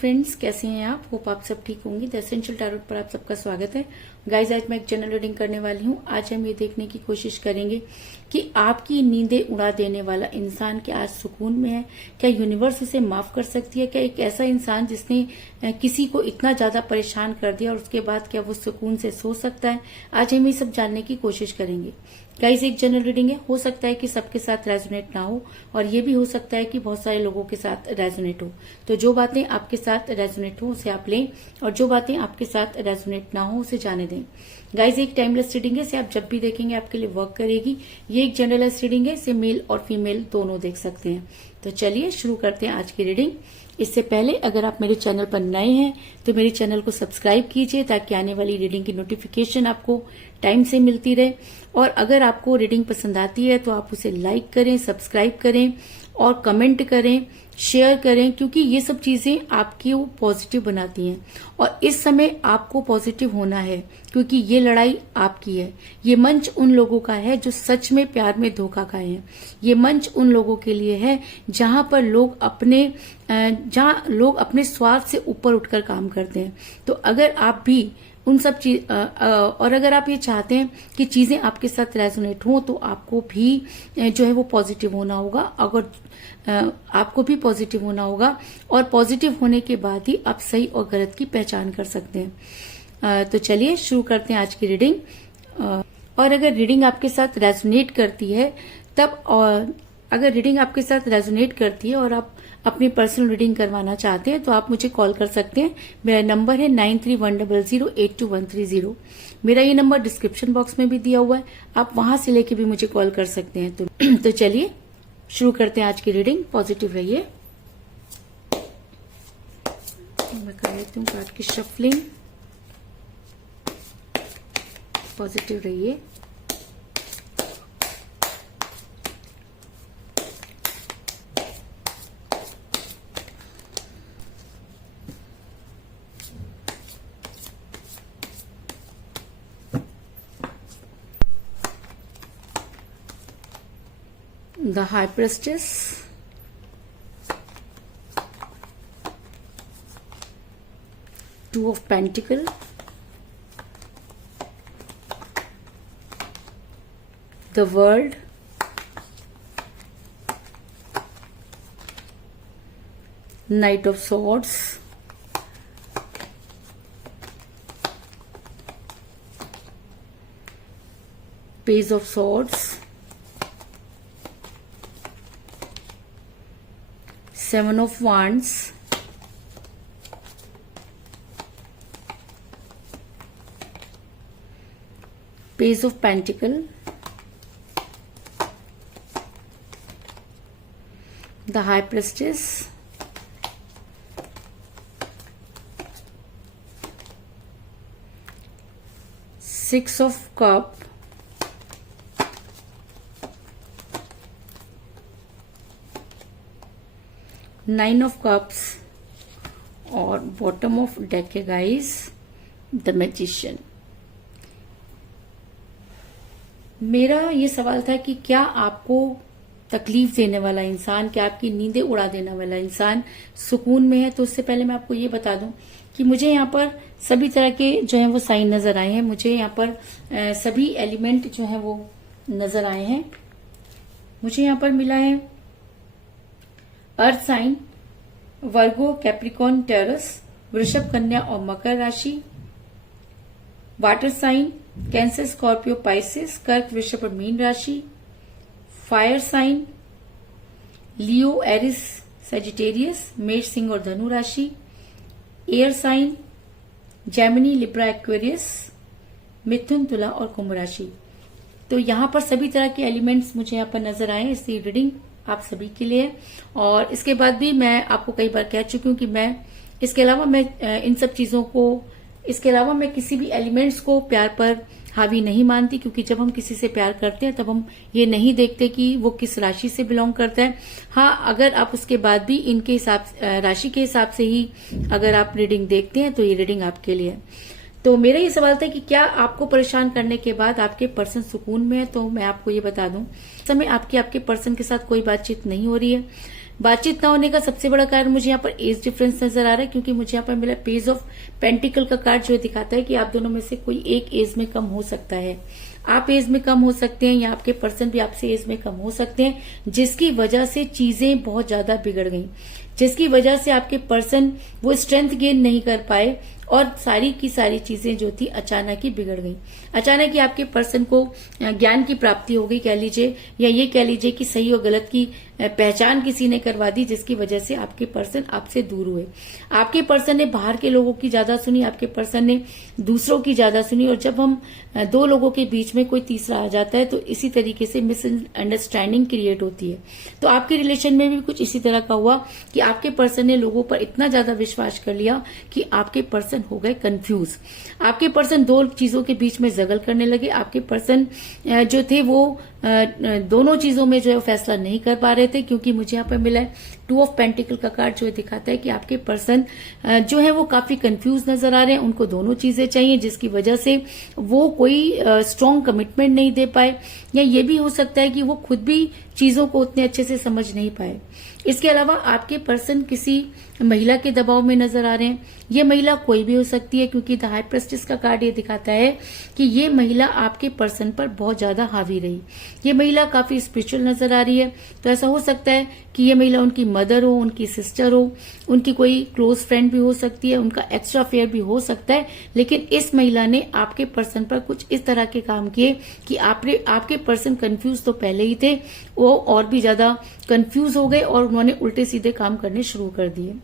Friends, कैसे हैं आप? होप आप सब ठीक होंगे। द एसेंशियल टैरोट पर आप सबका स्वागत है। गाइज, आज मैं एक जनरल रीडिंग करने वाली हूँ। आज हम ये देखने की कोशिश करेंगे कि आपकी नींदें उड़ा देने वाला इंसान क्या आज सुकून में है? क्या यूनिवर्स इसे माफ कर सकती है? क्या एक ऐसा इंसान जिसने किसी को इतना ज्यादा परेशान कर दिया और उसके बाद क्या वो सुकून से सो सकता है? आज हम ये सब जानने की कोशिश करेंगे। गाइस, एक जनरल रीडिंग है, हो सकता है कि सबके साथ रेजोनेट ना हो और ये भी हो सकता है कि बहुत सारे लोगों के साथ रेजोनेट हो। तो जो बातें आपके साथ रेजोनेट हो उसे आप लें और जो बातें आपके साथ रेजोनेट ना हो उसे जाने दें। गाइस, एक टाइमलेस रीडिंग है, इसे आप जब भी देखेंगे आपके लिए वर्क करेगी। ये एक जनरलाइज रीडिंग है, इसे मेल और फीमेल दोनों देख सकते हैं। तो चलिए शुरू करते हैं आज की रीडिंग। इससे पहले अगर आप मेरे चैनल पर नए हैं तो मेरे चैनल को सब्सक्राइब कीजिए ताकि आने वाली रीडिंग की नोटिफिकेशन आपको टाइम से मिलती रहे। और अगर आपको रीडिंग पसंद आती है तो आप उसे लाइक करें, सब्सक्राइब करें और कमेंट करें, शेयर करें, क्योंकि ये सब चीजें आपकी पॉजिटिव बनाती हैं। और इस समय आपको पॉजिटिव होना है क्योंकि ये लड़ाई आपकी है। ये मंच उन लोगों का है जो सच में प्यार में धोखा खाए हैं। ये मंच उन लोगों के लिए है जहां पर लोग अपने स्वार्थ से ऊपर उठकर काम करते हैं। तो अगर आप भी उन सब चीज और अगर आप ये चाहते हैं कि चीजें आपके साथ रेजोनेट हों तो आपको भी जो है वो पॉजिटिव होना होगा। अगर आपको भी पॉजिटिव होना होगा और पॉजिटिव होने के बाद ही आप सही और गलत की पहचान कर सकते हैं। तो चलिए शुरू करते हैं आज की रीडिंग। और अगर रीडिंग आपके साथ रेजोनेट करती है अगर रीडिंग आपके साथ रेजोनेट करती है और आप अपनी पर्सनल रीडिंग करवाना चाहते हैं तो आप मुझे कॉल कर सकते हैं। मेरा नंबर है 9310082130। मेरा ये नंबर डिस्क्रिप्शन बॉक्स में भी दिया हुआ है, आप वहां से लेके भी मुझे कॉल कर सकते हैं। तो चलिए शुरू करते हैं आज की रीडिंग। पॉजिटिव रहिए। मैं कर लेती हूँ कार्ड की शफलिंग। पॉजिटिव रहिए। The High Priestess, Two of Pentacles, the World, Knight of Swords, Page of Swords, Seven of Wands, Page of Pentacles, the High Priestess, Six of Cups, Nine of Cups और bottom of deck है guys the magician. मेरा ये सवाल था कि क्या आपको तकलीफ देने वाला इंसान, क्या आपकी नींदें उड़ा देने वाला इंसान सुकून में है? तो उससे पहले मैं आपको ये बता दूं कि मुझे यहाँ पर सभी तरह के जो है वो साइन नजर आए हैं। मुझे यहाँ पर सभी एलिमेंट जो है वो नजर आए हैं। मुझे यहाँ पर मिला है earth sign, Virgo, Capricorn, Taurus, Vrishabh, Kanya और मकर राशि। Water sign Cancer, Scorpio, Pisces, Kark, Vrishabh और मीन राशि। Fire sign Leo, Aries, Sagittarius, Mesh, Singh और धनु राशि। Air sign Gemini, Libra, Aquarius, Mithun, Tula और कुंभ राशि। तो यहां पर सभी तरह के एलिमेंट्स मुझे यहाँ पर नजर आए। इसकी रीडिंग आप सभी के लिए। और इसके बाद भी मैं आपको कई बार कह चुकी हूँ कि इसके अलावा मैं किसी भी एलिमेंट्स को प्यार पर हावी नहीं मानती, क्योंकि जब हम किसी से प्यार करते हैं तब हम ये नहीं देखते कि वो किस राशि से बिलोंग करता है। हाँ, अगर आप उसके बाद भी इनके राशि के हिसाब से ही अगर आप रीडिंग देखते हैं तो ये रीडिंग आपके लिए है। तो मेरा ये सवाल था कि क्या आपको परेशान करने के बाद आपके पर्सन सुकून में है? तो मैं आपको ये बता दूं, इस समय आपके पर्सन के साथ कोई बातचीत नहीं हो रही है। बातचीत ना होने का सबसे बड़ा कारण मुझे यहाँ पर एज डिफरेंस नजर आ रहा है, क्योंकि मुझे यहाँ पर मिला पेज ऑफ पेंटिकल का कार्ड जो दिखाता है कि आप दोनों में से कोई एक एज में कम हो सकता है। आप एज में कम हो सकते हैं या आपके पर्सन भी आपसे एज में कम हो सकते हैं, जिसकी वजह से चीजें बहुत ज्यादा बिगड़ गई, जिसकी वजह से आपके पर्सन वो स्ट्रेंथ गेन नहीं कर पाए और सारी की सारी चीजें जो थी अचानक ही बिगड़ गई। अचानक ही आपके पर्सन को ज्ञान की प्राप्ति हो गई कह लीजिए, या ये कह लीजिए कि सही और गलत की पहचान किसी ने करवा दी, जिसकी वजह से आपके पर्सन आपसे दूर हुए। आपके पर्सन ने बाहर के लोगों की ज्यादा सुनी, आपके पर्सन ने दूसरों की ज्यादा सुनी, और जब हम दो लोगों के बीच में कोई तीसरा आ जाता है तो इसी तरीके से मिसअंडरस्टैंडिंग क्रिएट होती है। तो आपके रिलेशन में भी कुछ इसी तरह का हुआ कि आपके पर्सन ने लोगों पर इतना ज्यादा विश्वास कर लिया कि आपके पर्सन हो गए कंफ्यूज। आपके पर्सन दो चीजों के बीच में जगल करने लगे। आपके पर्सन जो थे वो दोनों चीजों में जो है फैसला नहीं कर पा रहे थे, क्योंकि मुझे यहाँ पर मिला है 2 ऑफ पेंटिकल का कार्ड जो दिखाता है कि आपके पर्सन जो है वो काफी कंफ्यूज नजर आ रहे हैं। उनको दोनों चीजें चाहिए, जिसकी वजह से वो कोई स्ट्रांग कमिटमेंट नहीं दे पाए, या ये भी हो सकता है कि वो खुद भी चीजों को उतने अच्छे से समझ नहीं पाए। इसके अलावा आपके पर्सन किसी महिला के दबाव में नजर आ रहे हैं। ये महिला कोई भी हो सकती है, क्योंकि द हाई प्रेस्टिस का कार्ड ये दिखाता है कि ये महिला आपके पर्सन पर बहुत ज्यादा हावी रही। ये महिला काफी स्पिरिचुअल नजर आ रही है, तो ऐसा हो सकता है कि ये महिला उनकी मदर हो, उनकी सिस्टर हो, उनकी कोई क्लोज फ्रेंड भी हो सकती है, उनका एक्स्ट्रा अफेयर भी हो सकता है। लेकिन इस महिला ने आपके पर्सन पर कुछ इस तरह के काम किए कि आपके पर्सन कंफ्यूज तो पहले ही थे, वो और भी ज्यादा कंफ्यूज हो गए और उन्होंने उल्टे सीधे काम करने शुरू कर दिए।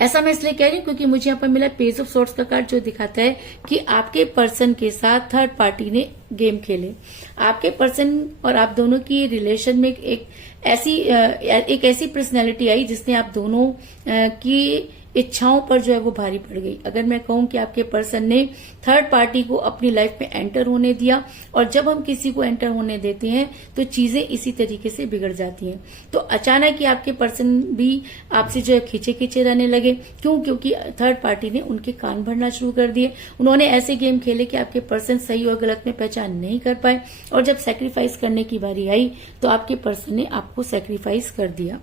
ऐसा मैं इसलिए कह रही हूँ क्योंकि मुझे यहाँ पर मिला पेज ऑफ सोर्ट्स का कार्ड जो दिखाता है कि आपके पर्सन के साथ थर्ड पार्टी ने गेम खेले। आपके पर्सन और आप दोनों की रिलेशन में एक ऐसी पर्सनैलिटी आई जिसने आप दोनों की इच्छाओं पर जो है वो भारी पड़ गई। अगर मैं कहूं कि आपके पर्सन ने थर्ड पार्टी को अपनी लाइफ में एंटर होने दिया, और जब हम किसी को एंटर होने देते हैं तो चीजें इसी तरीके से बिगड़ जाती हैं। तो अचानक ही आपके पर्सन भी आपसे जो है खींचे रहने लगे। क्योंकि थर्ड पार्टी ने उनके कान भरना शुरू कर दिए। उन्होंने ऐसे गेम खेले कि आपके पर्सन सही और गलत में पहचान नहीं कर पाए, और जब सेक्रीफाइस करने की बारी आई तो आपके पर्सन ने आपको सेक्रीफाइस कर दिया।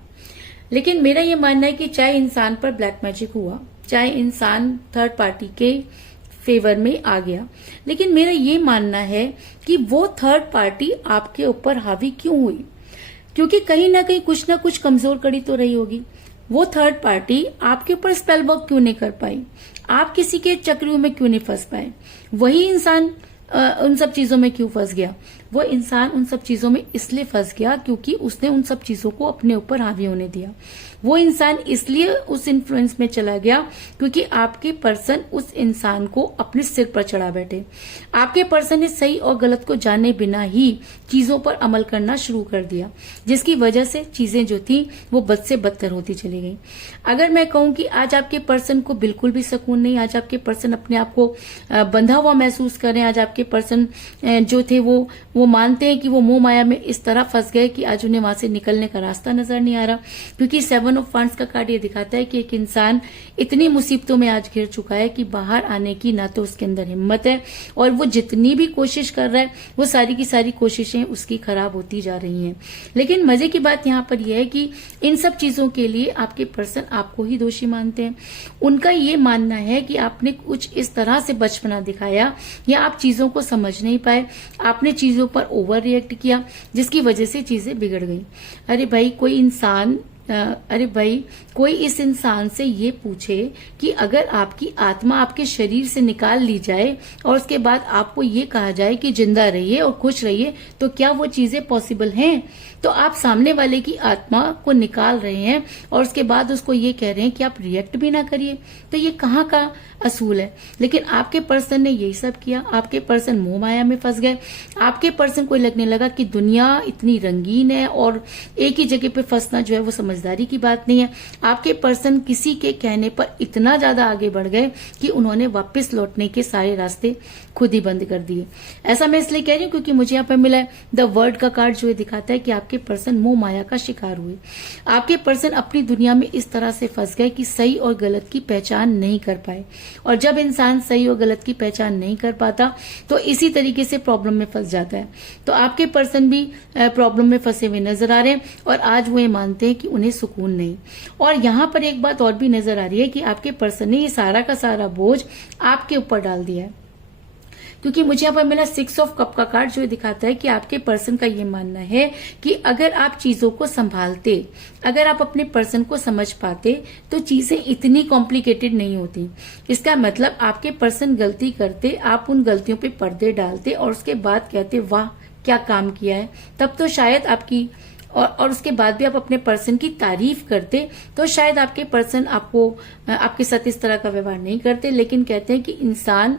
लेकिन मेरा ये मानना है कि चाहे इंसान पर ब्लैक मैजिक हुआ, चाहे इंसान थर्ड पार्टी के फेवर में आ गया, लेकिन मेरा ये मानना है कि वो थर्ड पार्टी आपके ऊपर हावी क्यों हुई, क्योंकि कहीं ना कहीं कुछ ना कुछ कमजोर कड़ी तो रही होगी। वो थर्ड पार्टी आपके ऊपर स्पेल वर्क क्यों नहीं कर पाई, आप किसी के चक्रों में क्यों नहीं फंस पाए, वही इंसान उन सब चीजों में क्यों फंस गया। वो इंसान उन सब चीजों में इसलिए फंस गया क्योंकि उसने उन सब चीजों को अपने ऊपर हावी होने दिया। वो इंसान इसलिए उस इन्फ्लुएंस में चला गया क्योंकि आपके पर्सन उस इंसान को अपने सिर पर चढ़ा बैठे। आपके पर्सन ने सही और गलत को जाने बिना ही चीजों पर अमल करना शुरू कर दिया, जिसकी वजह से चीजें जो थी वो बद से बदतर होती चली गई। अगर मैं कहूं कि आज आपके पर्सन को बिल्कुल भी सुकून नहीं, आज आपके पर्सन अपने आप को बंधा हुआ महसूस कर रहे हैं। आज आपके पर्सन जो थे वो मानते हैं कि वो मोह माया में इस तरह फंस गए कि आज उन्हें वहां से निकलने का रास्ता नजर नहीं आ रहा, क्योंकि 7 ऑफ वांड्स का कार्ड ये दिखाता है कि एक इंसान इतनी मुसीबतों में आज घिर चुका है कि बाहर आने की ना तो उसके अंदर हिम्मत है, और वो जितनी भी कोशिश कर रहा है वो सारी की सारी कोशिशें उसकी खराब होती जा रही हैं। लेकिन मजे की बात यहाँ पर यह है कि इन सब चीजों के लिए आपके पर्सन आपको ही दोषी मानते हैं। उनका ये मानना है कि आपने कुछ इस तरह से बचपना दिखाया या आप चीजों को समझ नहीं पाए, आपने चीजों पर ओवर रिएक्ट किया, जिसकी वजह से चीजें बिगड़ गई। अरे भाई कोई इस इंसान से ये पूछे कि अगर आपकी आत्मा आपके शरीर से निकाल ली जाए और उसके बाद आपको ये कहा जाए कि जिंदा रहिए और खुश रहिए, तो क्या वो चीजें पॉसिबल हैं? तो आप सामने वाले की आत्मा को निकाल रहे हैं और उसके बाद उसको ये कह रहे हैं कि आप रिएक्ट भी ना करिए, तो ये कहाँ का असूल है? लेकिन आपके पर्सन ने यही सब किया। आपके पर्सन मोह माया में फंस गए। आपके पर्सन को लगने लगा कि दुनिया इतनी रंगीन है और एक ही जगह पे फंसना जो है वो समझदारी की बात नहीं है। आपके पर्सन किसी के कहने पर इतना ज्यादा आगे बढ़ गए कि उन्होंने वापस लौटने के सारे रास्ते खुद ही बंद कर दिए। ऐसा मैं इसलिए कह रही हूँ क्योंकि मुझे यहाँ पर मिला है द वर्ल्ड का कार्ड जो दिखाता है कि आपके पर्सन मोह माया का शिकार हुए। आपके पर्सन अपनी दुनिया में इस तरह से फंस गए कि सही और गलत की पहचान नहीं कर पाए। और जब इंसान सही और गलत की पहचान नहीं कर पाता तो इसी तरीके से प्रॉब्लम में फंस जाता है। तो आपके पर्सन भी प्रॉब्लम में फंसे हुए नजर आ रहे हैं और आज वो ये मानते हैं कि उन्हें सुकून नहीं। और यहां पर एक बात और भी नजर आ रही है कि आपके पर्सन ने ये सारा का सारा बोझ आपके ऊपर डाल दिया है, क्योंकि मुझे यहाँ पर मिला 6 ऑफ कप का कार्ड जो दिखाता है कि आपके पर्सन का ये मानना है कि अगर आप चीजों को संभालते, अगर आप अपने पर्सन को समझ पाते तो चीजें इतनी कॉम्प्लिकेटेड नहीं होती। इसका मतलब आपके पर्सन गलती करते, आप उन गलतियों पे पर्दे डालते और उसके बाद कहते वाह क्या काम किया है, तब तो शायद आपकी और उसके बाद भी आप अपने पर्सन की तारीफ करते तो शायद आपके पर्सन आपके साथ इस तरह का व्यवहार नहीं करते। लेकिन कहते हैं कि इंसान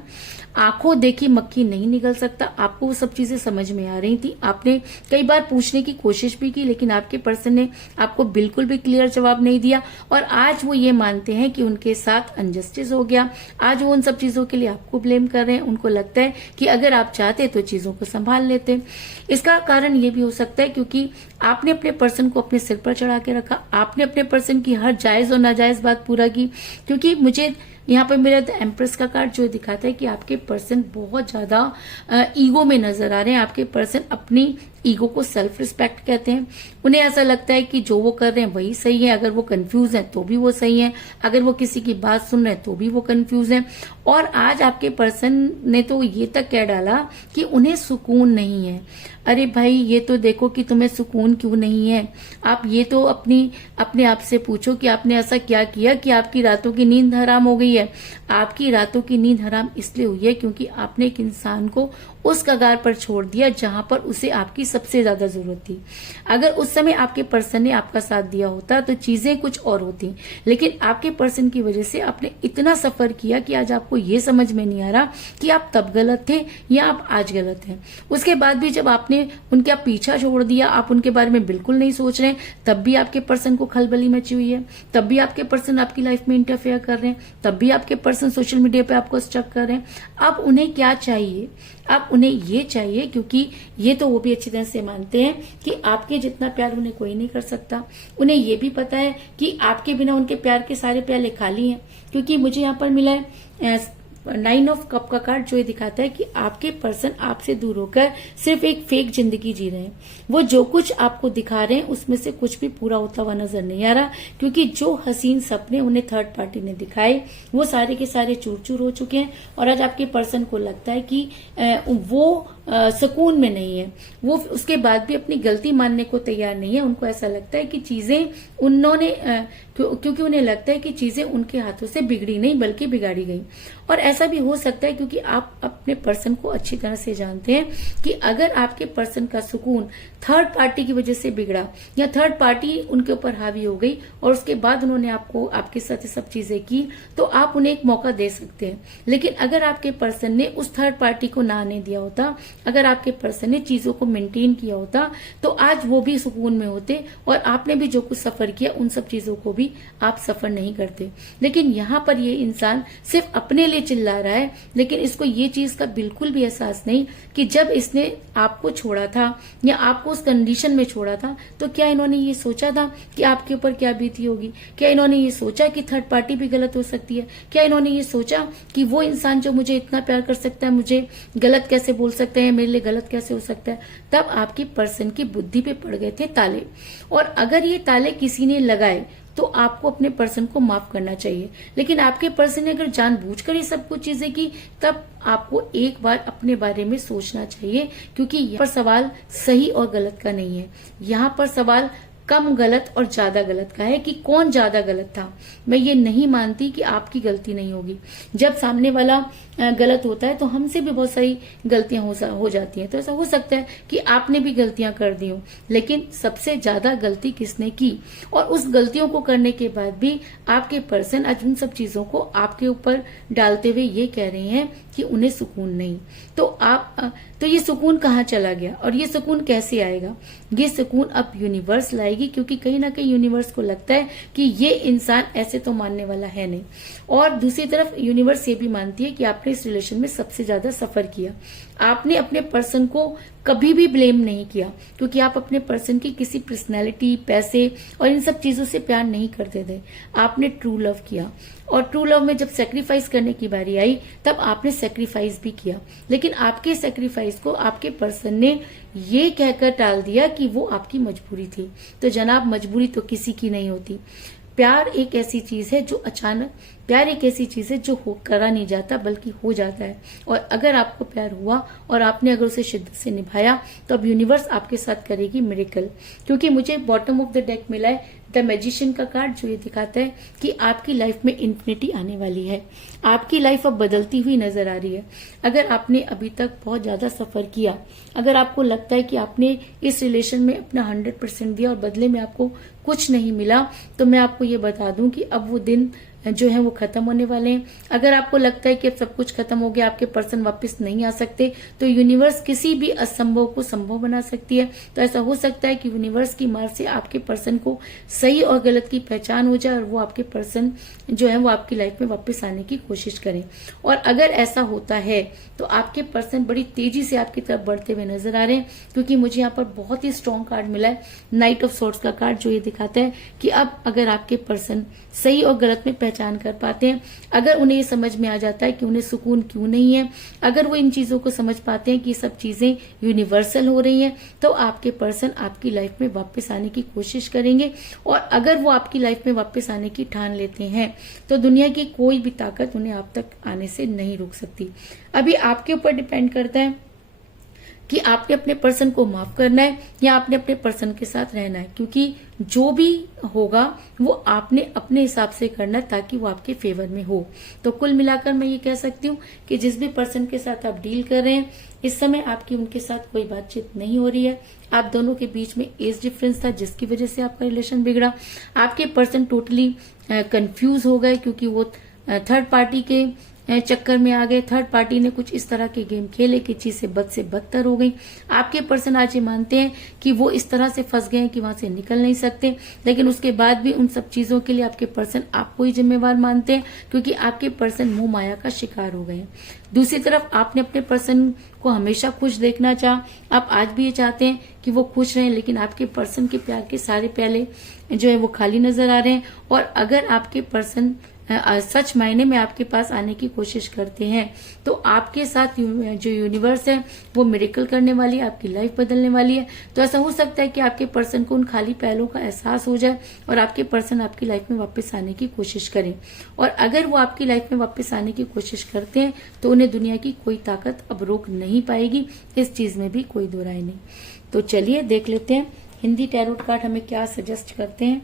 आंखों देखी मक्खी नहीं निकल सकता। आपको वो सब चीजें समझ में आ रही थी, आपने कई बार पूछने की कोशिश भी की, लेकिन आपके पर्सन ने आपको बिल्कुल भी क्लियर जवाब नहीं दिया। और आज वो ये मानते हैं कि उनके साथ अनजस्टिस हो गया। आज वो उन सब चीजों के लिए आपको ब्लेम कर रहे हैं। उनको लगता है कि अगर आप चाहते तो चीजों को संभाल लेते। इसका कारण ये भी हो सकता है क्योंकि आपने अपने पर्सन को अपने सिर पर चढ़ा के रखा, आपने अपने पर्सन की हर जायज और नाजायज बात पूरा की। क्योंकि मुझे यहाँ पर मेरा एम्प्रेस का कार्ड जो दिखाता है कि आपके पर्सन बहुत ज्यादा ईगो में नजर आ रहे हैं। आपके पर्सन अपनी ईगो को सेल्फ रिस्पेक्ट कहते हैं। उन्हें ऐसा लगता है कि जो वो कर रहे हैं वही सही है। अगर वो कंफ्यूज है तो भी वो सही है, अगर वो किसी की बात सुन रहे हैं तो भी वो कंफ्यूज है। और आज आपके पर्सन ने तो ये तक कह डाला कि उन्हें सुकून नहीं है। अरे भाई ये तो देखो कि तुम्हें सुकून क्यों नहीं है। आप ये तो अपने आप से पूछो कि आपने ऐसा क्या किया कि आपकी रातों की नींद हराम हो गई है। आपकी रातों की नींद हराम इसलिए हुई है क्योंकि आपने एक इंसान को उस कगार पर छोड़ दिया जहां पर उसे आपकी सबसे ज्यादा जरूरत थी। अगर उस समय आपके पर्सन ने आपका साथ दिया होता तो चीजें कुछ और होती, लेकिन आपके पर्सन की वजह से आपने इतना सफर किया कि आज आपको ये समझ में नहीं आ रहा कि आप तब गलत थे या आप आज गलत हैं। उसके बाद भी जब आपने उनका पीछा छोड़ दिया, आप उनके बारे में बिल्कुल नहीं सोच रहे, तब भी आपके पर्सन को खलबली मची हुई है, तब भी आपके पर्सन आपकी लाइफ में इंटरफेयर कर रहे हैं, तब भी आपके पर्सन सोशल मीडिया पे आपको स्टक कर रहे हैं। अब उन्हें क्या चाहिए? अब उन्हें ये चाहिए, क्योंकि ये तो वो भी अच्छी तरह से मानते हैं कि आपके जितना प्यार उन्हें कोई नहीं कर सकता। उन्हें ये भी पता है कि आपके बिना उनके प्यार के सारे प्याले खाली हैं। क्योंकि मुझे यहाँ पर मिला है 9 ऑफ कप का कार्ड जो ये दिखाता है कि आपके पर्सन आपसे दूर होकर सिर्फ एक फेक जिंदगी जी रहे हैं। वो जो कुछ आपको दिखा रहे हैं उसमें से कुछ भी पूरा होता हुआ नजर नहीं आ रहा, क्योंकि जो हसीन सपने उन्हें थर्ड पार्टी ने दिखाए वो सारे के सारे चूर चूर हो चुके हैं। और आज आपके पर्सन को लगता है कि वो सुकून में नहीं है। वो उसके बाद भी अपनी गलती मानने को तैयार नहीं है। उनको ऐसा लगता है कि चीजें उन्होंने क्योंकि उन्हें लगता है कि चीजें उनके हाथों से बिगड़ी नहीं बल्कि बिगाड़ी गई। और ऐसा भी हो सकता है क्योंकि आप अपने पर्सन को अच्छी तरह से जानते हैं कि अगर आपके पर्सन का सुकून थर्ड पार्टी की वजह से बिगड़ा या थर्ड पार्टी उनके ऊपर हावी हो गई और उसके बाद उन्होंने आपके साथ सब चीजें की, तो आप उन्हें एक मौका दे सकते हैं। लेकिन अगर आपके पर्सन ने उस थर्ड पार्टी को ना आने दिया होता, अगर आपके पर्सन ने चीजों को मेंटेन किया होता, तो आज वो भी सुकून में होते और आपने भी जो कुछ सफर किया उन सब चीजों को भी आप सफर नहीं करते। लेकिन यहाँ पर ये इंसान सिर्फ अपने लिए चिल्ला रहा है, लेकिन इसको ये चीज का बिल्कुल भी एहसास नहीं कि जब इसने आपको छोड़ा था या आपको उस कंडीशन में छोड़ा था तो क्या इन्होंने ये सोचा था कि आपके ऊपर क्या बीती होगी? क्या इन्होंने ये सोचा कि थर्ड पार्टी भी गलत हो सकती है? क्या इन्होंने ये सोचा कि वो इंसान जो मुझे इतना प्यार कर सकता है मुझे गलत कैसे बोल सकते हैं, मेरे लिए गलत कैसे हो सकता है? तब आपकी पर्सन की बुद्धि पे पड़ गए थे ताले। और अगर ये ताले किसी ने लगाए तो आपको अपने पर्सन को माफ करना चाहिए। लेकिन आपके पर्सन ने अगर जानबूझकर ये सब कुछ चीजें की, तब आपको एक बार अपने बारे में सोचना चाहिए, क्योंकि यहाँ पर सवाल सही और गलत का नहीं है। यहाँ पर सवाल कम गलत और ज्यादा गलत का है कि कौन ज्यादा गलत था। मैं ये नहीं मानती कि आपकी गलती नहीं होगी। जब सामने वाला गलत होता है तो हमसे भी बहुत सारी गलतियां हो जाती हैं। तो ऐसा हो सकता है कि आपने भी गलतियां कर दी हो, लेकिन सबसे ज्यादा गलती किसने की? और उस गलतियों को करने के बाद भी आपके पर्सन आज उन सब चीजों को आपके ऊपर डालते हुए ये कह रहे हैं कि उन्हें सुकून नहीं। तो ये सुकून कहाँ चला गया और ये सुकून कैसे आएगा? ये सुकून अब यूनिवर्स लाएगी, क्योंकि कहीं ना कहीं यूनिवर्स को लगता है कि ये इंसान ऐसे तो मानने वाला है नहीं। और दूसरी तरफ यूनिवर्स ये भी मानती है कि आपने इस रिलेशन में सबसे ज्यादा सफर किया। आपने अपने पर्सन को कभी भी ब्लेम नहीं किया, क्योंकि आप अपने पर्सन की किसी पर्सनैलिटी, पैसे और इन सब चीजों से प्यार नहीं करते थे। आपने ट्रू लव किया और ट्रू लव में जब सेक्रीफाइस करने की बारी आई तब आपने सेक्रीफाइस भी किया, लेकिन आपके सेक्रीफाइस को आपके पर्सन ने ये कहकर टाल दिया कि वो आपकी मजबूरी थी। तो जनाब, मजबूरी तो किसी की नहीं होती। प्यार एक ऐसी चीज है जो अचानक, प्यार एक ऐसी चीज है जो करा नहीं जाता बल्कि हो जाता है। और अगर आपको प्यार हुआ और आपने अगर उसे शिद्दत से निभाया तो अब यूनिवर्स आपके साथ करेगी मिरेकल। क्योंकि मुझे बॉटम ऑफ द डेक मिला है द मैजिशियन का कार्ड, जो ये दिखाता है कि आपकी लाइफ में इन्फिनिटी आने वाली है। आपकी लाइफ अब बदलती हुई नजर आ रही है। अगर आपने अभी तक बहुत ज्यादा सफर किया, अगर आपको लगता है कि आपने इस रिलेशन में अपना 100% दिया और बदले में आपको कुछ नहीं मिला, तो मैं आपको ये बता दूं कि अब वो दिन जो है वो खत्म होने वाले हैं। अगर आपको लगता है कि अब सब कुछ खत्म हो गया, आपके पर्सन वापस नहीं आ सकते, तो यूनिवर्स किसी भी असंभव को संभव बना सकती है। तो ऐसा हो सकता है कि यूनिवर्स की मार से आपके पर्सन को सही और गलत की पहचान हो जाए और वो आपके पर्सन जो है वो आपकी लाइफ में वापस आने की कोशिश करें। और अगर ऐसा होता है तो आपके पर्सन बड़ी तेजी से आपकी तरफ बढ़ते हुए नजर आ रहे हैं, क्योंकि मुझे यहाँ पर बहुत ही स्ट्रॉन्ग कार्ड मिला है, नाइट ऑफ सोर्ड्स का कार्ड, जो ये दिखाता है कि अब अगर आपके पर्सन सही और गलत में पहचान कर पाते हैं, अगर उन्हें ये समझ में आ जाता है कि उन्हें सुकून क्यों नहीं है, अगर वो इन चीजों को समझ पाते हैं कि सब चीजें यूनिवर्सल हो रही हैं, तो आपके पर्सन आपकी लाइफ में वापस आने की कोशिश करेंगे। और अगर वो आपकी लाइफ में वापस आने की ठान लेते हैं तो दुनिया की कोई भी ताकत उन्हें आप तक आने से नहीं रोक सकती। अभी आपके ऊपर डिपेंड करता है कि आपने अपने पर्सन को माफ करना है या आपने अपने पर्सन के साथ रहना है, क्योंकि जो भी होगा वो आपने अपने हिसाब से करना है ताकि वो आपके फेवर में हो। तो कुल मिलाकर मैं ये कह सकती हूँ कि जिस भी पर्सन के साथ आप डील कर रहे हैं, इस समय आपकी उनके साथ कोई बातचीत नहीं हो रही है। आप दोनों के बीच में एज डिफरेंस था जिसकी वजह से आपका रिलेशन बिगड़ा। आपके पर्सन टोटली कंफ्यूज हो गए क्योंकि वो थर्ड पार्टी के चक्कर में आ गए। थर्ड पार्टी ने कुछ इस तरह के गेम खेले कि चीज से बद से बदतर हो गई। आपके पर्सन आज ये मानते हैं कि वो इस तरह से फंस गए हैं कि वहां से निकल नहीं सकते, लेकिन उसके बाद भी उन सब चीजों के लिए आपके पर्सन आपको ही जिम्मेवार मानते हैं, क्योंकि आपके पर्सन मोह माया का शिकार हो गए हैं। दूसरी तरफ आपने अपने पर्सन को हमेशा खुश देखना चाहा, आप आज भी ये चाहते हैं कि वो खुश रहें, लेकिन आपके पर्सन के प्यार के सारे प्याले जो है वो खाली नजर आ रहे हैं। और अगर आपके पर्सन सच मायने में आपके पास आने की कोशिश करते हैं तो आपके साथ जो यूनिवर्स है वो मिरेकल करने वाली है, आपकी लाइफ बदलने वाली है। तो ऐसा हो सकता है कि आपके पर्सन को उन खाली पहलों का एहसास हो जाए और आपके पर्सन आपकी लाइफ में वापस आने की कोशिश करें। और अगर वो आपकी लाइफ में वापस आने की कोशिश करते हैं तो उन्हें दुनिया की कोई ताकत अब रोक नहीं पाएगी, इस चीज में भी कोई दो राय नहीं। तो चलिए देख लेते हैं हिंदी टैरोट कार्ड हमें क्या सजेस्ट करते हैं।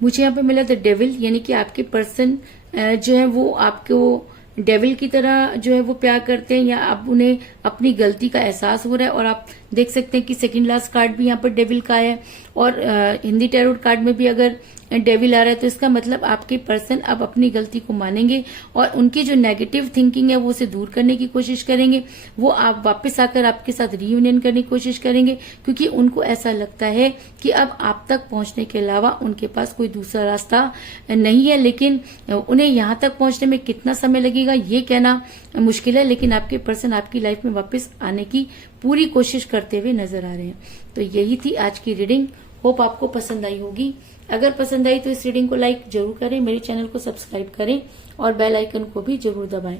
मुझे यहाँ पे मिला द डेविल, यानी कि आपके पर्सन जो है वो आपको डेविल की तरह जो है वो प्यार करते हैं, या अब उन्हें अपनी गलती का एहसास हो रहा है। और आप देख सकते हैं कि सेकंड लास्ट कार्ड भी यहाँ पर डेविल का है, और हिंदी टैरोट कार्ड में भी अगर डेविल आ रहा है तो इसका मतलब आपके पर्सन अब अपनी गलती को मानेंगे और उनकी जो नेगेटिव थिंकिंग है वो उसे दूर करने की कोशिश करेंगे। वो आप वापस आकर आपके साथ रीयूनियन करने की कोशिश करेंगे, क्योंकि उनको ऐसा लगता है कि अब आप तक पहुंचने के अलावा उनके पास कोई दूसरा रास्ता नहीं है। लेकिन उन्हें यहाँ तक पहुंचने में कितना समय लगेगा ये कहना मुश्किल है, लेकिन आपके पर्सन आपकी लाइफ में वापस आने की पूरी कोशिश करते हुए नजर आ रहे हैं। तो यही थी आज की रीडिंग, होप आपको पसंद आई होगी। अगर पसंद आई तो इस रीडिंग को लाइक जरूर करें, मेरे चैनल को सब्सक्राइब करें और बेल आइकन को भी जरूर दबाएं।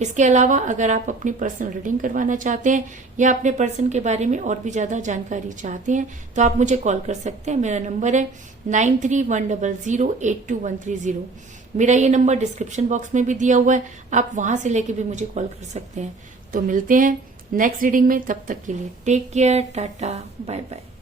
इसके अलावा अगर आप अपनी पर्सनल रीडिंग करवाना चाहते हैं या अपने पर्सन के बारे में और भी ज्यादा जानकारी चाहते हैं तो आप मुझे कॉल कर सकते हैं। मेरा नंबर है 9310082130। मेरा ये नंबर डिस्क्रिप्शन बॉक्स में भी दिया हुआ है, आप वहां से लेके भी मुझे कॉल कर सकते हैं। तो मिलते हैं नेक्स्ट रीडिंग में, तब तक के लिए take care, tata, bye bye.